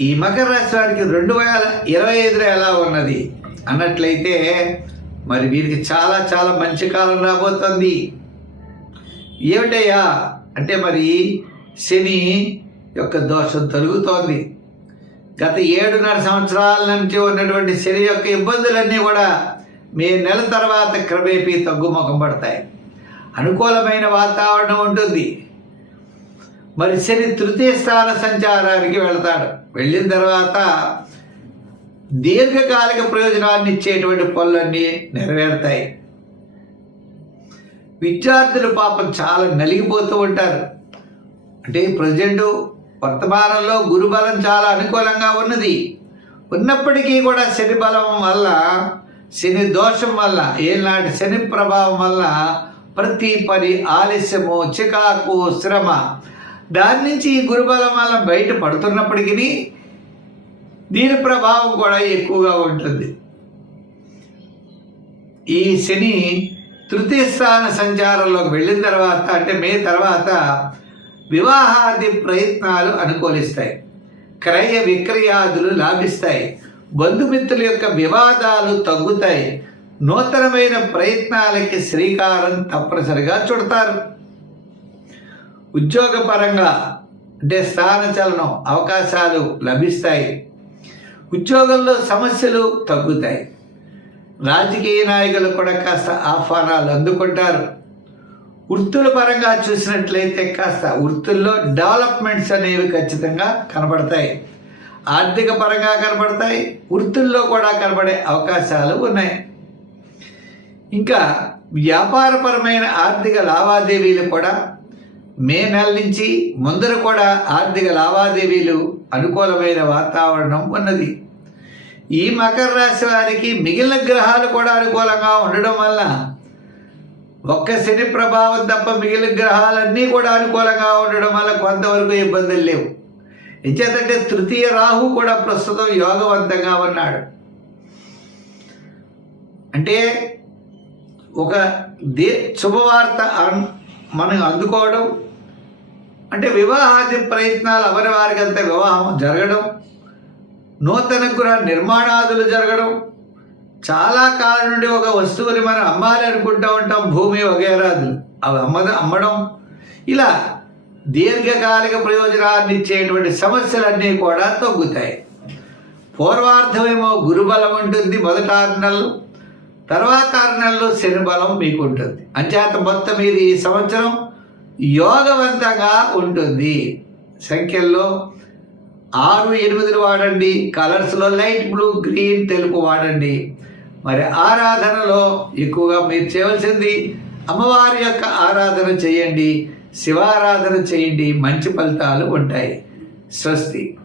ఈ మకర రాశి వారికి రెండు వేల ఇరవై ఐదులో ఎలా ఉన్నది? అన్నట్లయితే మరి వీరికి చాలా చాలా మంచి కాలం రాబోతుంది. ఏమిటయ్యా? అంటే మరి శని యొక్క దోషం తొలుగుతోంది. గత ఏడున్నర సంవత్సరాల నుంచి ఉన్నటువంటి శని యొక్క ఇబ్బందులన్నీ కూడా మే నెల తర్వాత క్రమేపీ తగ్గుముఖం పడతాయి. అనుకూలమైన వాతావరణం ఉంటుంది. మరి శని తృతీయ స్థాన సంచారానికి వెళతాడు. వెళ్ళిన తర్వాత దీర్ఘకాలిక ప్రయోజనాన్ని ఇచ్చేటువంటి పనులన్నీ నెరవేరుతాయి. విద్యార్థులు పాపం చాలా నలిగిపోతూ ఉంటారు. అంటే ప్రజెంట్ వర్తమానంలో గురుబలం చాలా అనుకూలంగా ఉన్నది. ఉన్నప్పటికీ కూడా శని బలం వల్ల శని దోషం వల్ల ఏనాటి శని ప్రభావం వల్ల ప్రతి పని ఆలస్యము చికాకు శ్రమ దాని నుంచి ఈ గురుబలం వల్ల బయట పడుతున్నప్పటికీ దీని ప్రభావం కూడా ఎక్కువగా ఉంటుంది. ఈ శని తృతీయ స్థాన సంచారంలోకి వెళ్ళిన తర్వాత అంటే మే తర్వాత వివాహాది ప్రయత్నాలు అనుకూలిస్తాయి. క్రయ విక్రయాదులు లాభిస్తాయి. బంధుమిత్రుల యొక్క వివాదాలు తగ్గుతాయి. నూతనమైన ప్రయత్నాలకి శ్రీకారం తప్పనిసరిగా చుడతారు. ఉద్యోగపరంగా అంటే స్థానచలనం అవకాశాలు లభిస్తాయి. ఉద్యోగంలో సమస్యలు తగ్గుతాయి. రాజకీయ నాయకులు కూడా కాస్త ఆహ్వానాలు అందుకుంటారు. వృత్తుల పరంగా చూసినట్లయితే కాస్త వృత్తుల్లో డెవలప్మెంట్స్ అనేవి ఖచ్చితంగా కనబడతాయి. ఆర్థిక పరంగా కనబడతాయి. వృత్తుల్లో కూడా కనబడే అవకాశాలు ఉన్నాయి. ఇంకా వ్యాపారపరమైన ఆర్థిక లావాదేవీలు కూడా మే నెల నుంచి ముందర కూడా ఆర్థిక లావాదేవీలు అనుకూలమైన వాతావరణం ఉన్నది. ఈ మకర రాశి వారికి మిగిలిన గ్రహాలు కూడా అనుకూలంగా ఉండడం వల్ల ఒక్క శని ప్రభావం తప్ప మిగిలిన గ్రహాలన్నీ కూడా అనుకూలంగా ఉండడం వల్ల కొంతవరకు ఇబ్బందులు లేవు. ఎంచేతంటే తృతీయ రాహు కూడా ప్రస్తుతం యోగవంతంగా ఉన్నాడు. అంటే ఒక దే శుభవార్త మనం అందుకోవడం అంటే వివాహాది ప్రయత్నాలు ఎవరి వారికంత వివాహం జరగడం నూతన గృహ నిర్మాణాదులు జరగడం చాలా కాలం నుండి ఒక వస్తువుని మనం అమ్మాలి అనుకుంటూ ఉంటాం భూమి వగేరాదులు అవి అమ్మద అమ్మడం. ఇలా దీర్ఘకాలిక ప్రయోజనాన్ని ఇచ్చేటువంటి సమస్యలన్నీ కూడా తగ్గుతాయి. పూర్వార్థమేమో గురుబలం ఉంటుంది మొదట ఆరు నెలలు తర్వాత ఆరు నెలలు శని బలం మీకు ఉంటుంది. అంచేత మొత్తం ఇది ఈ సంవత్సరం యోగవంతంగా ఉంటుంది. సంఖ్యల్లో ఆరు ఎనిమిదిలు వాడండి. కలర్స్లో లైట్ బ్లూ గ్రీన్ తెలుపు వాడండి. మరి ఆరాధనలో ఎక్కువగా మీరు చేయవలసింది అమ్మవారి యొక్క ఆరాధన చేయండి. శివారాధన చేయండి. మంచి ఫలితాలు ఉంటాయి. స్వస్తి.